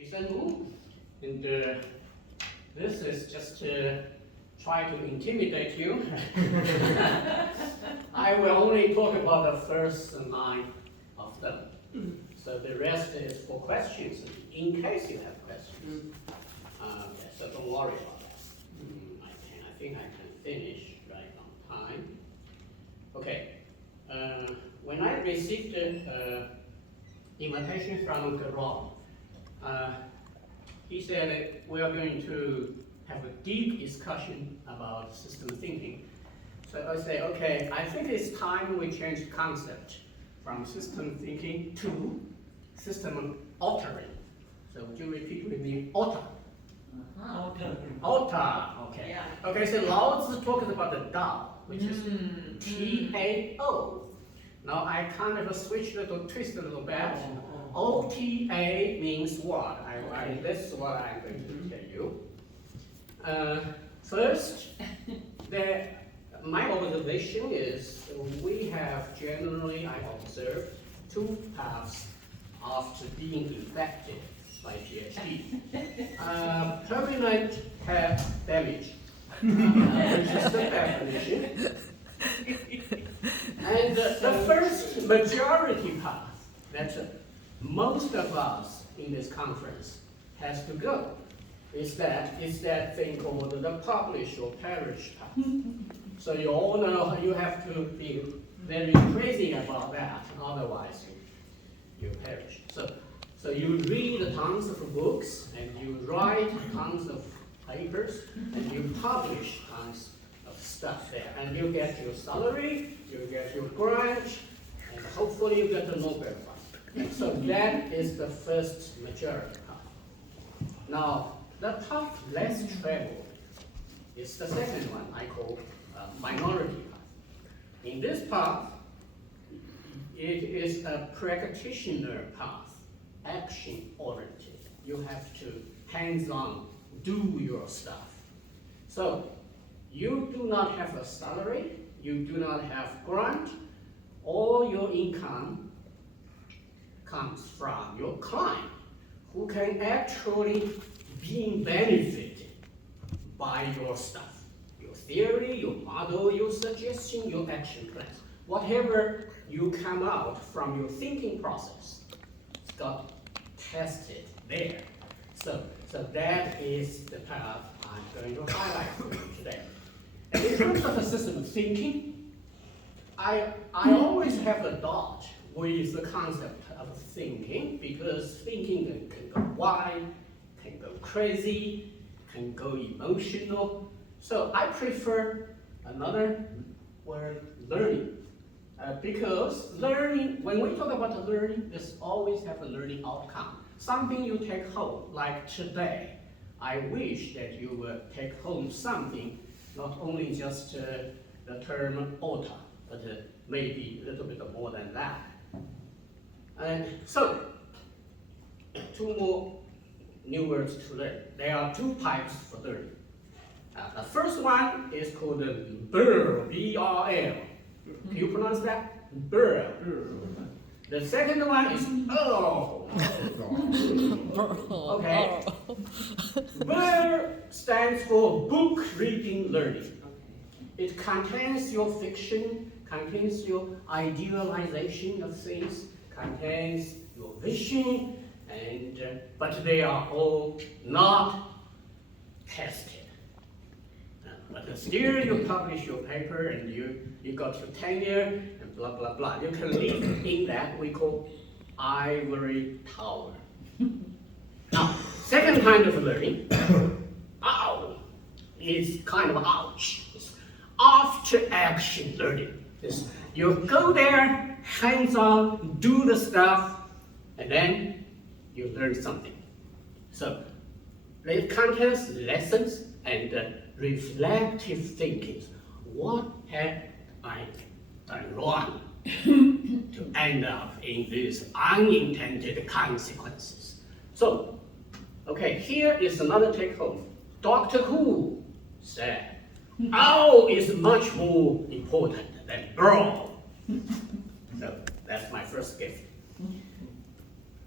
And this is just to try to intimidate you. I will only talk about the first 9 of them. So the rest is for questions, in case you have questions. Okay, so don't worry about that. I think I can finish right on time. Okay, when I received the invitation from Rob, he said that we are going to have a deep discussion about system thinking. So I say, okay, I think it's time we change the concept from system thinking to system altering. So would you repeat with me, OTA? OTA, okay. Yeah. Okay, so Lao Tzu talks about the Tao, which is T-A-O. Now I kind of switch a little, twist a little bit. OTA means what? This is what I'm going to tell you. First, my observation is we have generally, I observed, 2 paths after being infected by PhD. Permanent head damage, which is the definition. And the first majority path that most of us in this conference has to go is that thing called the publish or perish path. So you all know you have to be very crazy about that, otherwise you perish. So you read tons of books and you write tons of papers and you publish tons of stuff there, and you get your salary, you get your grant, and hopefully you get a Nobel Prize. So that is the first majority path. Now, the path less traveled is the second one I call minority path. In this path, it is a practitioner path, action-oriented. You have to hands-on do your stuff. So you do not have a salary, you do not have grant, all your income comes from your client, who can actually be benefited by your stuff, your theory, your model, your suggestion, your action plans. Whatever you come out from your thinking process, it's got tested there. So that is the path I'm going to highlight for you today. And in terms of the system of thinking, I always have a doubt with the concept of thinking, because thinking can go wide, can go crazy, can go emotional. So I prefer another word, learning. Because learning, when we talk about learning, there's always have a learning outcome. Something you take home, like today. I wish that you would take home something, not only just the term OTA, but maybe a little bit more than that. So, 2 more new words to learn. There are 2 types for learning. The first one is called BRL, B-R-L. Can you pronounce that? BRL. The second one is O. Okay. BRL stands for book reading learning. It contains your fiction, contains your idealization of things, contains your vision, and but they are all not tested. But still you publish your paper and you got your tenure and blah blah blah. You can live in that we call ivory tower. Now, second kind of learning, is kind of ouch. It's after action learning. You go there, hands-on, do the stuff, and then you learn something. So it contains lessons and reflective thinking. What have I done wrong to end up in these unintended consequences? So, okay, here is another take-home. Doctor Who said, "Ow is much more important than bro." So that's my first gift.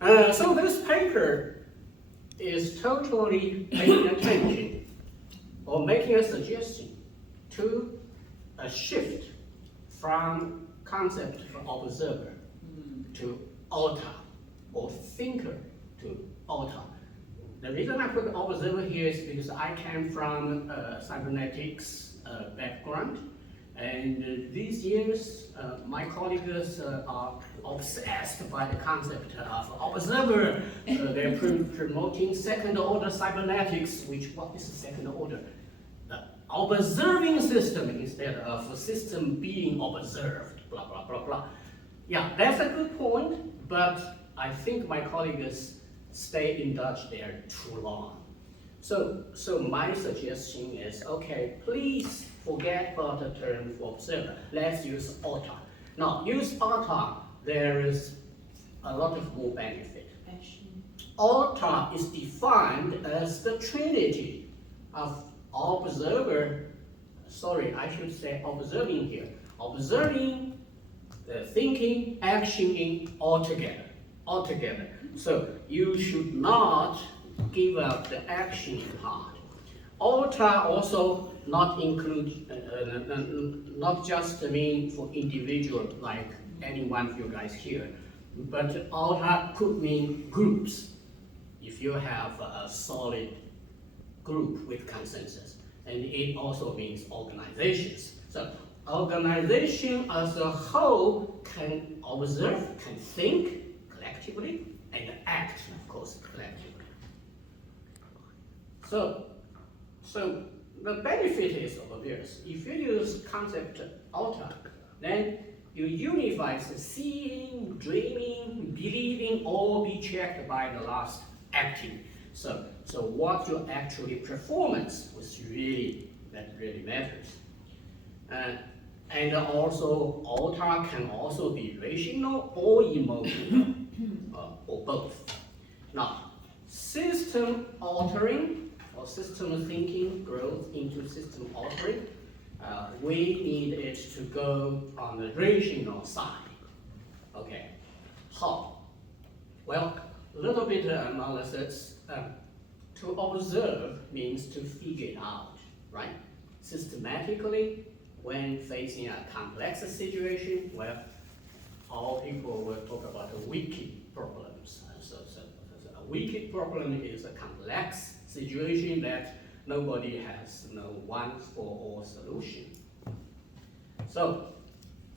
So this paper is totally paying attention or making a suggestion to a shift from concept of observer to OTA, or thinker to OTA. The reason I put observer here is because I came from cybernetics background, and these years my colleagues are obsessed by the concept of observer. They're promoting second order cybernetics, what is the second order? Observing system instead of a system being observed, blah, blah, blah, blah. Yeah, that's a good point, but I think my colleagues stay indulged there too long. So my suggestion is, okay, please forget about the term for observer. Let's use OTA. Now, use OTA, there is a lot of more benefit. OTA is defined as the trinity of observer, sorry, I should say observing here. Observing, thinking, actioning all together. So you should not give up the action part. OTA also not include, not just mean for individual like any one of you guys here, but OTA could mean groups. If you have a solid group with consensus, and it also means organizations. So organization as a whole can observe, can think collectively, and act, of course, collectively. So the benefit is obvious. If you use concept OTA, then you unify the seeing, dreaming, believing, all be checked by the last acting. So what your actually performance was that really matters. And also OTA can also be rational or emotional, or both. Now, system altering or system thinking grows into system altering. We need it to go on the rational side. Okay, how? Well, a little bit of analysis. To observe means to figure it out, right? Systematically, when facing a complex situation, well, all people will talk about the wicked problems. So a wicked problem is a complex situation that nobody has no one-for-all solution. So,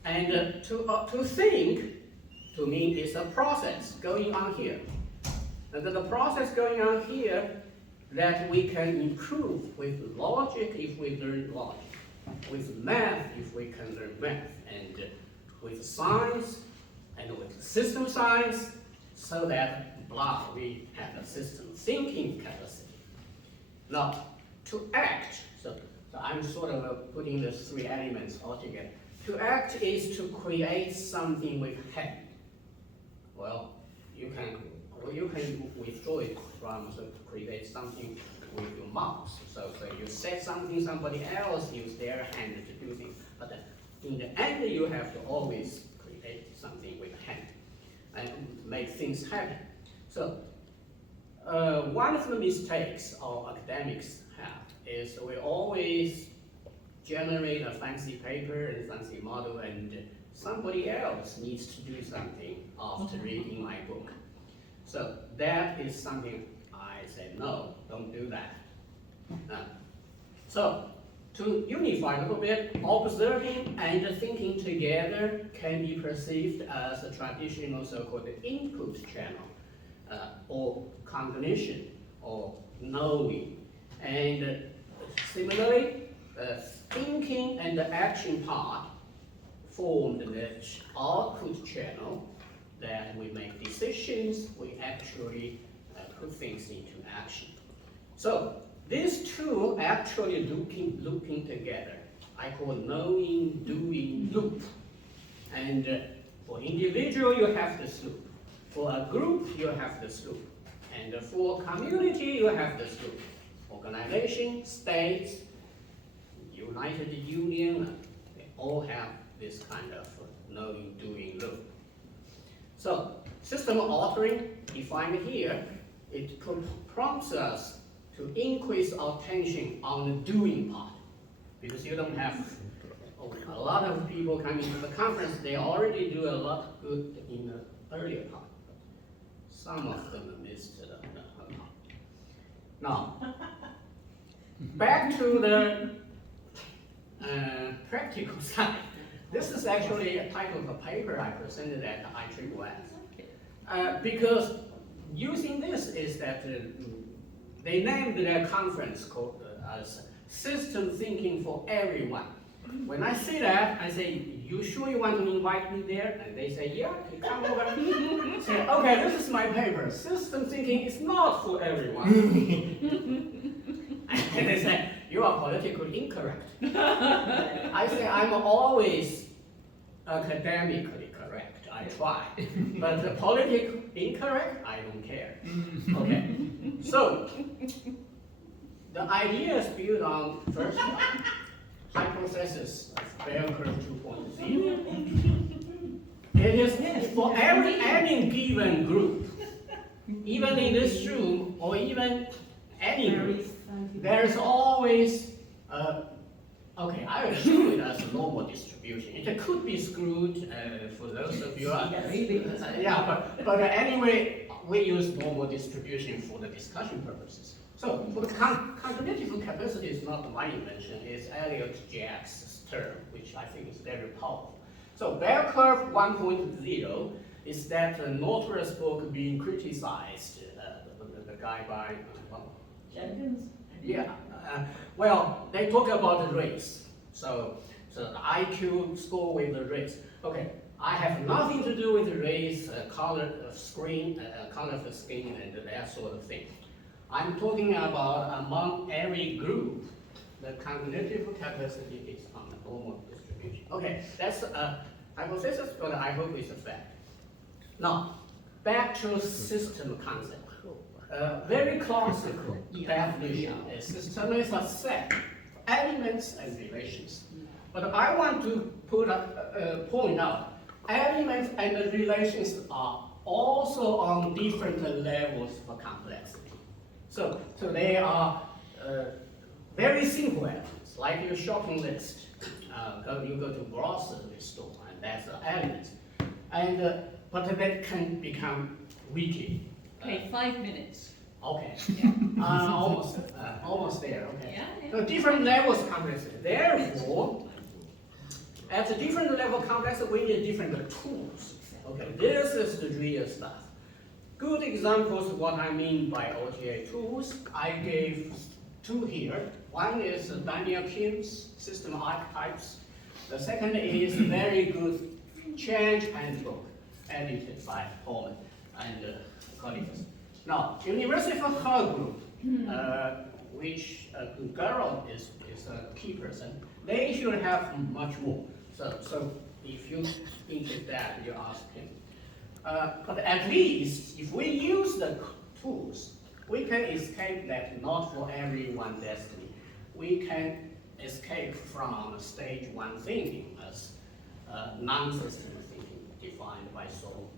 and to think, to me, is a process going on here. And the process going on here that we can improve with logic if we learn logic, with math if we can learn math, and with science and with system science, so that blah, we have a system thinking capacity. Now, to act, so I'm sort of putting the three elements all together. To act is to create something with hand. Well, you can withdraw it from create something with your mouse. So you say something, somebody else use their hand to do things. But in the end, you have to always create something with hand and make things happen. So one of the mistakes our academics have is we always generate a fancy paper and fancy model, and somebody else needs to do something after reading my book. So that is something I say, no, don't do that. So to unify a little bit, observing and thinking together can be perceived as a traditional so-called input channel, or cognition, or knowing. And similarly, thinking and the action part form the output channel that we make decisions, we actually put things into action. So these two actually looping together. I call knowing, doing loop. And for individual, you have this loop. For a group, you have this loop. And for community, you have this loop. Organization, states, United Union, they all have this kind of knowing, doing loop. So system altering defined here it prompts us to increase our attention on the doing part, because you don't have a lot of people coming to the conference. They already do a lot of good in the earlier part. Some of them missed the part. Now, back to the practical side. This is actually a title of a paper I presented at IEEE. Because using this is that they named their conference called as System Thinking for Everyone. When I see that, I say, you sure you want to invite me there? And they say, yeah, you come over. Say, okay, this is my paper. System thinking is not for everyone. And they say, you are politically incorrect. I say, I'm always academically correct. I try. But the politically incorrect, I don't care. Okay. So, the idea is built on first hypothesis of bell curve 2.0. It is for any given group, even in this room or even any group, there's always okay, I assume it as a normal distribution. It could be screwed for those of you. Yeah, but anyway, we use normal distribution for the discussion purposes. So for the cognitive capacity is not my invention, it's Elliot Jacks's term, which I think is very powerful. So bell curve 1.0 is that notorious book being criticized, the guy by Jenkins? Yeah, well, they talk about the race. So the IQ score with the race. Okay, I have nothing to do with the race, color of skin, and that sort of thing. I'm talking about among every group, the cognitive capacity is on a normal distribution. Okay, that's a hypothesis, but I hope it's a fact. Now, back to system concept. Very classical definition is system is a set of elements and relations. But I want to point out, elements and the relations are also on different levels of complexity. So they are very simple elements, like your shopping list. You go to grocery store, and that's an element. And but that can become wiki. Okay, 5 minutes. Okay. Yeah. Almost there. Okay. Yeah. So different levels of complexity. Therefore, at a different level of complexity, we need different tools. Okay. This is the real stuff. Good examples of what I mean by OTA tools. I gave two here. One is Daniel Kim's system archetypes. The second is very good change handbook, edited by Holman and colleagues. Now, University of Hull Group, which Gerald is a key person, they should have much more. So if you think that, you ask him. But at least, if we use the tools, we can escape that not for everyone destiny. We can escape from stage one thinking as non-system thinking defined by Soul.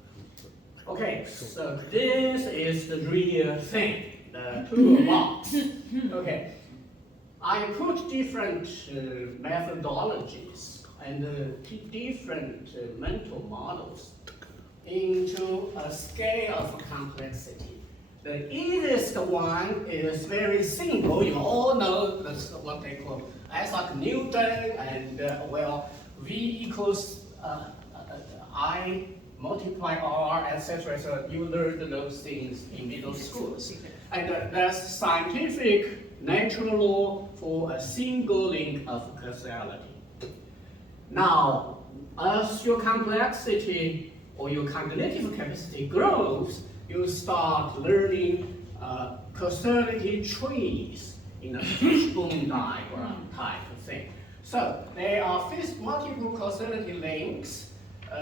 Okay, so this is the real thing, the toolbox. Okay, I put different methodologies and different mental models into a scale of complexity. The easiest one is very simple. You all know that's what they call Isaac Newton and V equals I multiply R, etc. So you learned those things in middle schools. And that's scientific natural law for a single link of causality. Now, as your complexity or your cognitive capacity grows, you start learning causality trees in a fishbone diagram type of thing. So there are multiple causality links.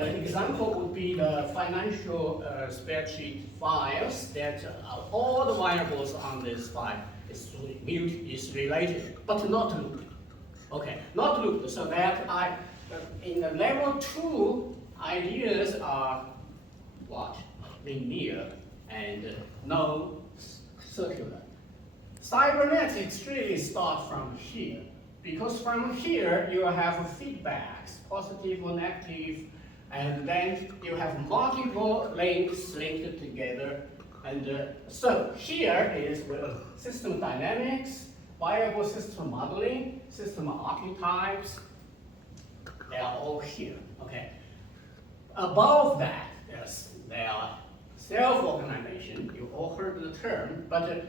Example would be the financial spreadsheet files that all the variables on this file is related, but not looped. Okay, not looped, so that in the level 2, ideas are what? Linear and no circular. Cybernetics really start from here, because from here you have feedbacks, positive or negative, and then you have multiple links linked together. And so here is system dynamics, viable system modeling, system archetypes. They are all here. Okay. Above that, there are self-organization. You all heard the term, but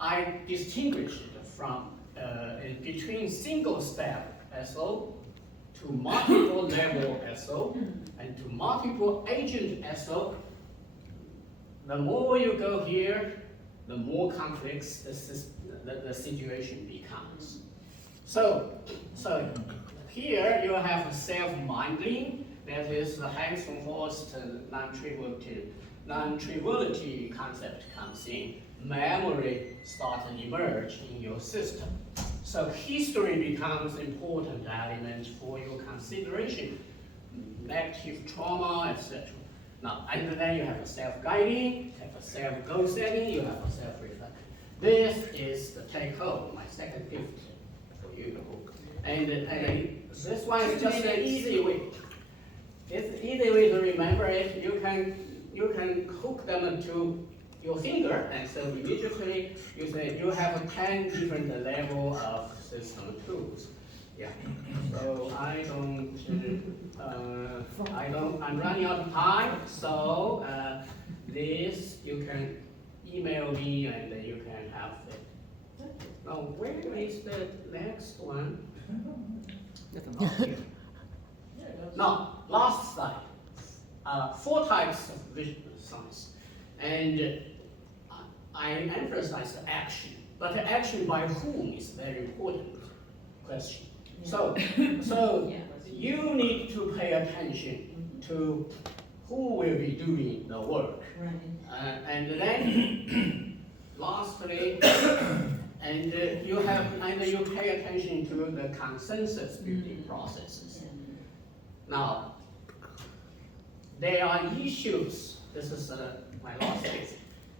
I distinguish it from between single-step SO to multiple level SO and to multiple agent SO. The more you go here, the more complex the situation becomes. So here you have self-minding, that is the Hanson-Forst non-triviality concept comes in. Memory starts to emerge in your system. So history becomes an important element for your consideration, negative trauma, etc. Now, and then you have a self-guiding, you have a self-goal setting, you have a self-reflection. This is the take-home, my second gift for you. And this one is just an easy way. It's an easy way to remember it. You can hook them to your finger, and so immediately you say you have 10 different level of system tools. Yeah. So I'm running out of time. So this you can email me and you can have it. Now where is the next one? Oh, here. Now last slide. 4 types of visual science, and I emphasize action, but action by whom is a very important question. So you need to pay attention to who will be doing the work, and then lastly, and you pay attention to the consensus building processes. Now, there are issues. This is my last case.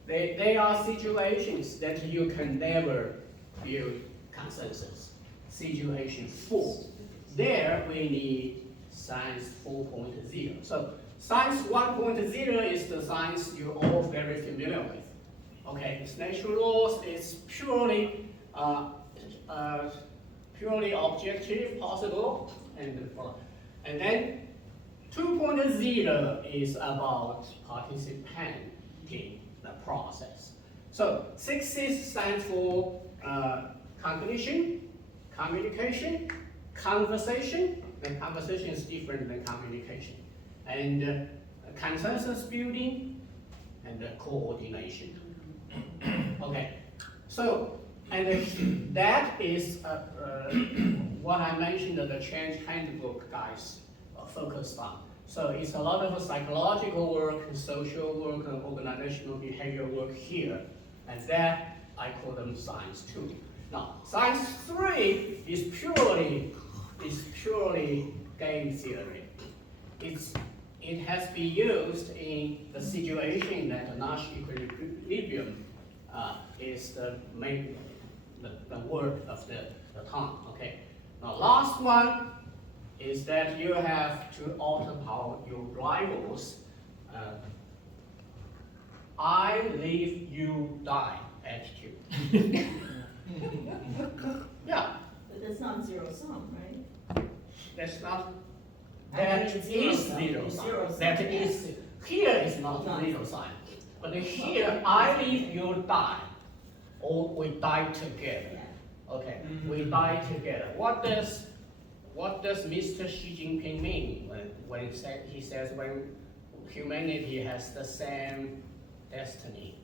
There are situations that you can never build consensus. Situation 4. There we need science 4.0. So science 1.0 is the science you're all very familiar with. Okay, it's natural laws. It's purely objective, possible, and then 2.0 is about participating in the process. So 6 stands for cognition, communication, conversation. And conversation is different than communication. And consensus building and coordination. Okay, so and that is what I mentioned that the change handbook guys focused on. So it's a lot of psychological work, social work, and organizational behavior work here, and that I call them science 2. Now, science 3 is purely game theory. It has been used in the situation that Nash equilibrium is the word of the time. Okay. Now, last one is that you have to autopower your rivals. I live, you die attitude. Yeah. But that's not zero sum, right? That's not. That is zero sum. That is here is not zero sum. But here, I live, you die, or we die together. Okay, we die together. What does Mr. Xi Jinping mean when he says when humanity has the same destiny?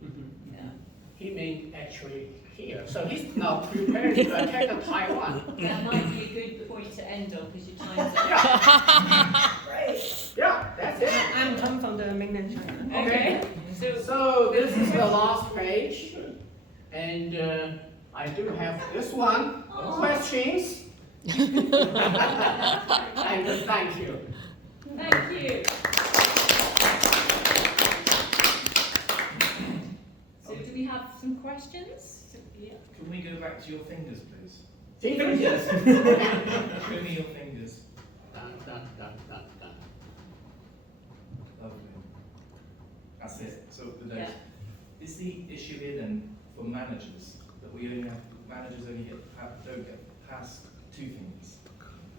Yeah. He means actually here. So he's now prepared to attack Taiwan. That might be a good point to end on because your time's up. Yeah. Right. Yeah, that's it. I'm Tom from the mainland China. Okay. So this is the last page, and I do have this one. Questions? And thank you. Thank you. So do we have some questions? questions? Yeah. Can we go back to your fingers, please? Fingers. Show me your fingers. Dun, dun, dun, dun, dun. Lovely. That's it. So for those, Yeah. is the issue here then for managers that we only have managers only don't get past 2 fingers?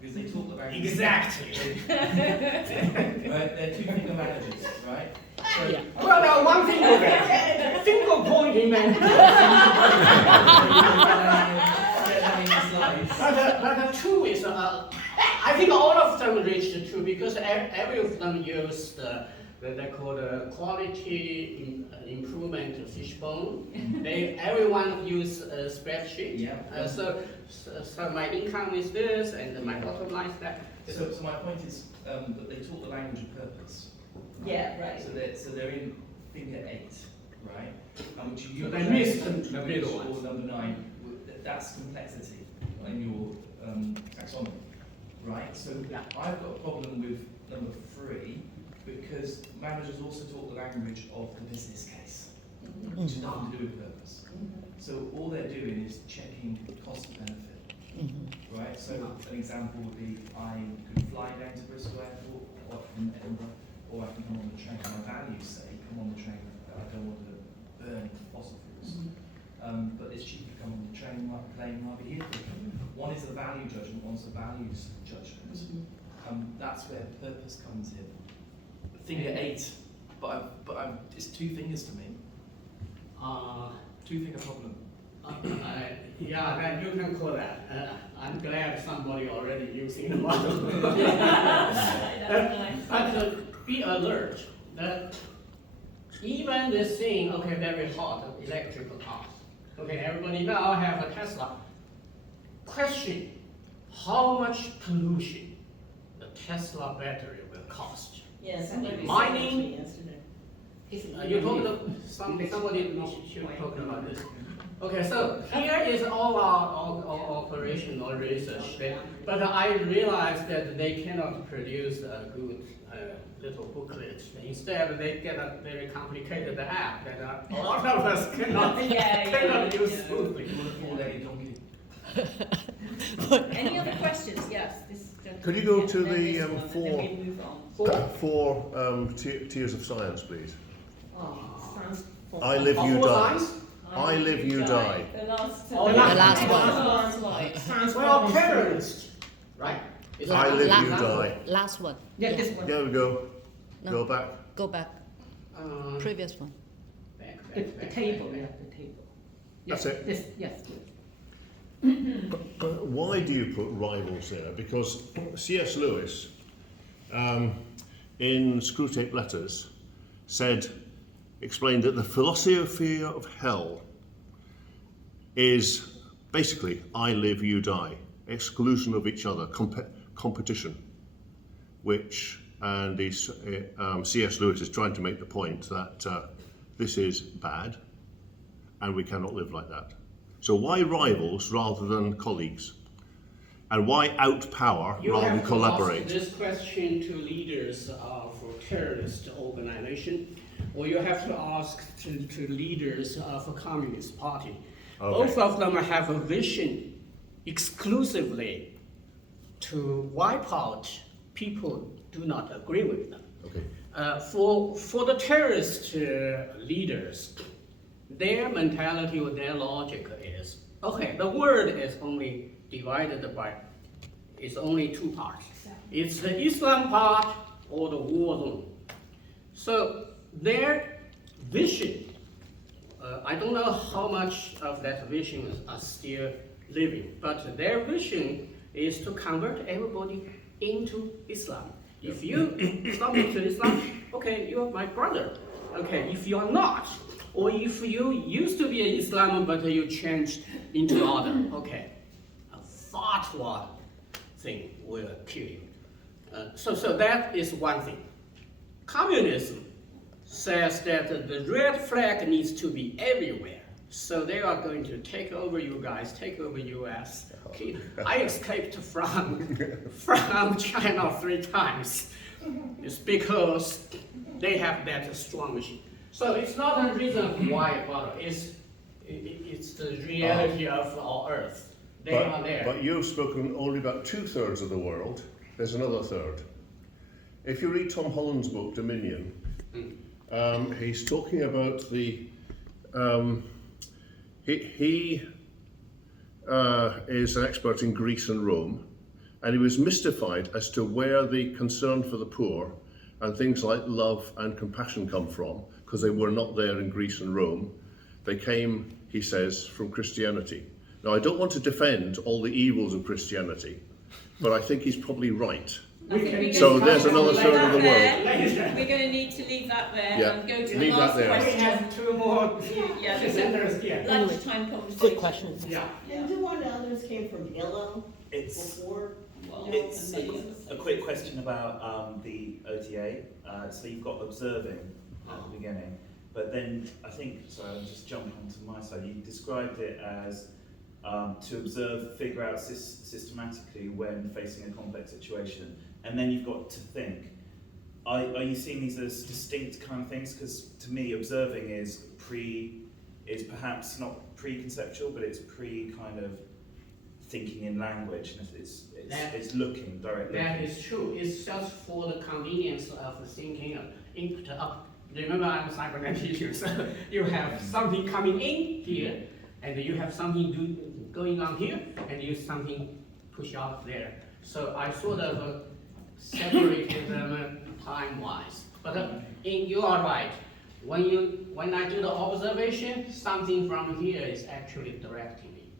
Because they talk about Exactly. right, they're 2-finger managers, right? So, Yeah. Well, now one thing over finger pointing man. But 2 is, I think all of them reached 2 because every of them use they call the quality improvement fishbone. Everyone use a spreadsheet. Yeah. So my income is this and my bottom line is that. so my point is that they talk the language of purpose. Yeah, right. So they're in finger 8, right? And which you So they missed the middle or ones. number 9. That's complexity in your taxonomy, right? So Yeah. I've got a problem with number 3 because managers also talk the language of the business case, which has nothing to do with purpose. So all they're doing is checking cost benefit, right? So an example would be I could fly down to Bristol Airport or from Edinburgh, or I can come on the train. My values say come on the train. I don't want to burn fossil fuels. But it's cheaper to come on the train, plane, rather here. One is a value judgment, one's a values judgment. That's where purpose comes in. Finger 8, but it's 2 fingers to me. 2-finger problem. Yeah, then you can call that. I'm glad somebody already using the model. That's nice. But be alert that even this thing, okay, very hot electrical cars. Okay, everybody now have a Tesla. Question: how much pollution the Tesla battery will cost? Yes, somebody said Mining- that to me yesterday. You talking to somebody should talking about this. Okay, so here is all our operational research, but I realized that they cannot produce a good little booklet. Instead, they get a very complicated app that a lot of us cannot use smoothly. You want a 4-legged donkey? Any other questions? Yes, this gentleman. Could you go Yeah, to then the, this one, and four- then we move on. 4 tiers of science, please. Oh, stands for- I live, you Four die. lines? I live, you die. The last, Oh, the last one. Last slide. Well, terrorist, right? Is I that- live, La- you die. Last one. Yeah, this one. There we go. No. Go back. Go back. Uh, Previous one. back, The back, back, table, back. yeah, the table. That's Yes, it. This, yes. Why do you put rivals there? Because C.S. Lewis, in Screwtape Letters, explained that the philosophy of hell is basically I live, you die, exclusion of each other, competition, and C.S. Lewis is trying to make the point that this is bad and we cannot live like that. So why rivals rather than colleagues? And why outpower You rather have than to collaborate? ask this question to leaders of terrorist organization, or you have to ask to leaders of a communist party. Okay. Both of them have a vision exclusively to wipe out people do not agree with them. Okay. For the terrorist leaders, their mentality or their logic is, okay, the world is only divided by, it's only 2 parts. It's the Islam part or the war zone. So their vision, I don't know how much of that vision are still living, but their vision is to convert everybody into Islam. If you come into Islam, okay, you're my brother. Okay, if you're not, or if you used to be an Islam but you changed into other, okay, a fatwa thing will kill you. So that is one thing. Communism says that the red flag needs to be everywhere. So they are going to take over you guys, take over US. Okay. I escaped from China 3 times. It's because they have that strong machine. So it's not a reason why, but it's the reality of our Earth. They are there. But you've spoken only about 2/3 of the world. There's another third. If you read Tom Holland's book Dominion, he's talking about the. He is an expert in Greece and Rome, and he was mystified as to where the concern for the poor and things like love and compassion come from, because they were not there in Greece and Rome. They came, he says, from Christianity. Now, I don't want to defend all the evils of Christianity, but I think he's probably right. So there's another third of the world. We're going to need to leave that there Yeah, and go to the leave that last there. We question. have 2 more Yeah, presenters here. lunchtime conversation. Good question. Yeah. And the one others came from Illo It's before. Well, it's and a quick question about the OTA. So you've got observing at the beginning, but then I think, sorry, I'll just jump onto my side. You described it as to observe, figure out systematically when facing a complex situation, and then you've got to think. Are you seeing these as distinct kind of things? Because to me, observing is perhaps not pre-conceptual, but it's kind of thinking in language, and it's looking directly. That is true. It's just for the convenience of thinking input up. Remember, I'm a cybernetics, so you have something coming in here, and you have something going on here, and you something push out there. So I sort of separated them time-wise. But you are right. When I do the observation, something from here is actually directing me.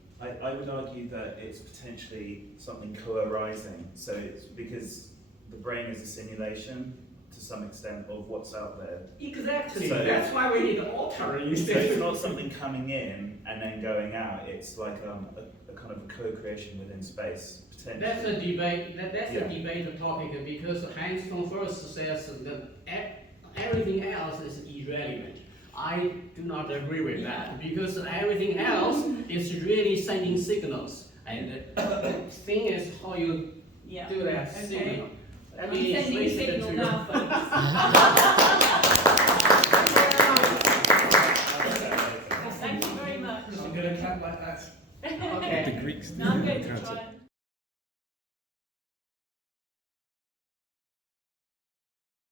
I would argue that it's potentially something co-arising. So it's because the brain is a simulation to some extent of what's out there. Exactly. So- That's why we need altering. So it's not something coming in and then going out. It's like a kind of a co-creation within space, potentially. That's a debate. That's Yeah. a debate topic because Einstein first says that everything else is irrelevant. I do not agree with that because everything else is really sending signals, and the thing is how you Yeah. do that Okay. signal. Let I'm me sending a explain it signal to you. now, folks. Thank you very much. I'm going to clap like that. Okay. The Greeks Now I'm didn't going to count try it. and